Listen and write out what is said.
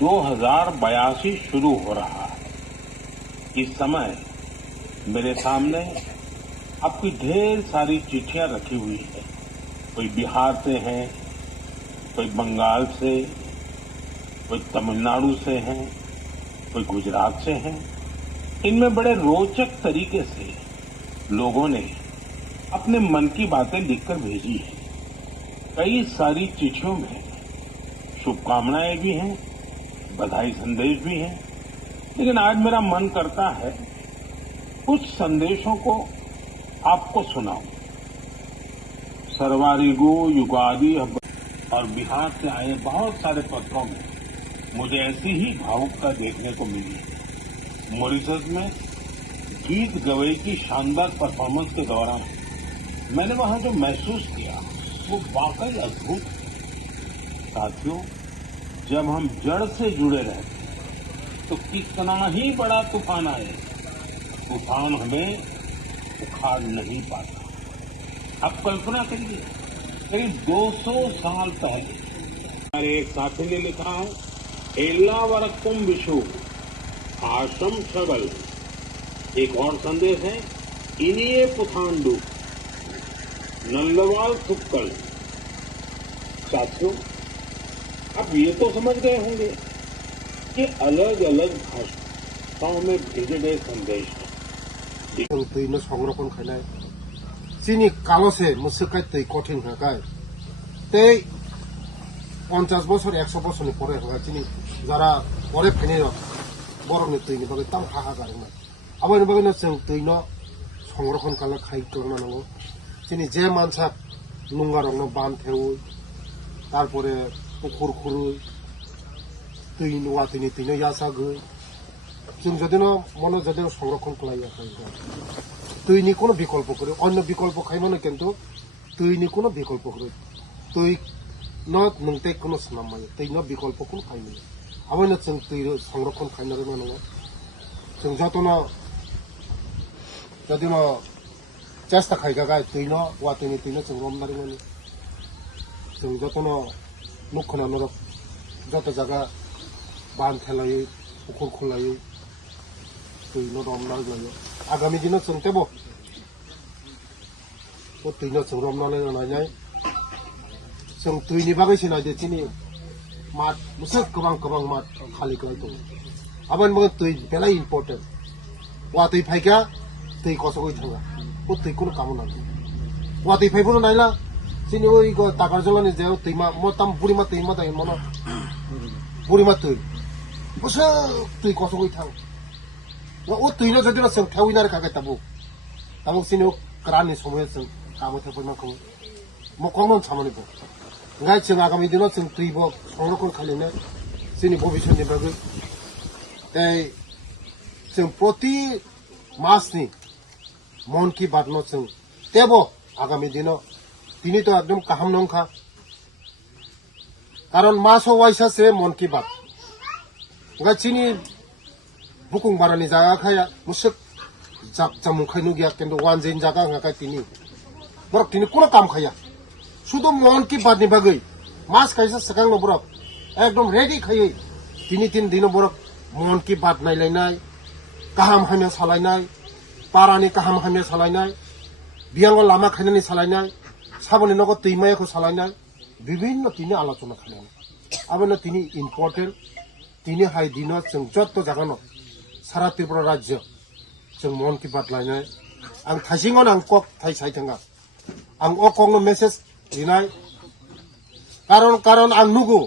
2082 शुरू हो रहा है। इस समय मेरे सामने आपकी ढेर सारी चिट्ठियां रखी हुई है। कोई बिहार से है, कोई बंगाल से, कोई तमिलनाडु से है, कोई गुजरात से है। इनमें बड़े रोचक तरीके से लोगों ने अपने मन की बातें लिखकर भेजी है। कई सारी चिट्ठियों में शुभकामनाएं भी हैं, बधाई संदेश भी हैं, लेकिन आज मेरा मन करता है कुछ संदेशों को आपको सुनाऊं। सर्वारिगो युगादि और बिहार से आए बहुत सारे पत्रों में मुझे ऐसी ही भावुकता देखने को मिली है। मॉरिशस में गीत गवई की शानदार परफॉर्मेंस के दौरान मैंने वहां जो महसूस किया वो वाकई अद्भुत है। साथियों, जब हम जड़ से जुड़े रहते हैं तो कितना ही बड़ा तूफान आए, तूफान हमें उखाड़ नहीं पाता। अब कल्पना करिए, करीब 200 साल पहले हमारे एक साथी ने लिखा है, एल्लावरक्कुम विशु आश्रम छगल। एक और संदेश है, इनिये पुथांडु नंदवाल सुक्कल। साथियों, अब ये तो समझ गए होंगे कि अलग अलग भाषाओं में भेजे गए संदेश हैं। সংরক্ষণ খাইনাই চিনি কালসে মুসকাই তৈ কঠিন হাকাই তৈ 50 বছর 100 বছরনি পরে হাকাই চিনি যারা পরে ফাইনি বরংনি তৈনি বাগে তাম হাহা গারনা আবাইনি বাগে जों তৈন সংরক্ষণ কালা খাই করনা নাঙ্গো চিনি যে মানসা নুঙ্গারংনো বান থেউ তারপরে পুকুর খুরুই তৈন ওয়াতিনি তৈন ইয়াসা গই जों যদিন মনে যদিন সংরক্ষণ কলাই আকাই তৈনি কোনো বিকল্প করে অন্য বিকল্প খাইমানো কিন্তু তৈনি কোনো বিকল্প করে তৈ not nungtai কোনো সানামাই তৈ ন বিকল্প কোনো খাইনি আবাইনো जों তৈ সংরক্ষণ খাইনারে মানো जों যতন যদিন চেষ্টা খাইগাগাই তৈ ন ওয়াতিনি তৈ ন जों রমনারি মানো जों যতন মুখনানো যত জায়গা বান খেলাই পুকুর খোলাই তৈ ন রমনারি গায় আগামী দিন जों তেবো ও তৈ ন जों রমনারি নানাই जों তৈনি বাগै সিনাইদে চিনি মাত মুসক गोबां मात खाली गाय दं आबान बागै तै बेलाय इम्पोर्टेन्ट वा तै फाइगा तै कसगै थाङा ओ तै कोनो काम ना वा तै फाइबो नाइला चिनि ओइ ग ताकार जलानि जेव तैमा मताम बुरिमा तैमा दाय मनो बुरिमा तै बस तै कसगै थां वा ओ तैनो जदिना जों थाविनार खागाय ताबो ताबो चिनि क्रानि समय जों कामो थाफैमा खौ मखंमन सामनिबो गाय जों आगामी दिनाव जों तैबो संरक्षण खालामनो जोंनि भबिष्यतनि बागै जों प्रति मासनि मन की बात न जों तेबो आगामी दिनाव दिनै तो एकदम गाहाम नंखा कारण मासो वाइसासे मन की बात गाय चिनि बुकुं बारानि जागा खाया मुसक जामुं खायनो गैया किन्तु वान जेन जागा हांगाखाय तिनि बरक तिनि कोनो काम खाया शुद्ध मन की बात बागै मास खाइसा सकां बरक एकदम रेडी खायै तीन दिन बरक मन की बात नायलायनाय गाहाम हामिया सालायनाय पारानि गाहाम हामिया सालायनाय बियांगो लामा खायनानि सालायनाय साबनि नगो दैमायाखौ सालायनाय विभिन्न तिनि आलोचना खालामो आबानो तिनि इम्पोर्टेन्ट तिनि हाय दिनो जों जत्त जागानो सारा त्रिपुरा राज्य जों मन की बात लायनाय आं थाइसिङाव आं कक थाइ साइथाङा आं अकंनो मेसेज दिनाय कारण आं नुगौ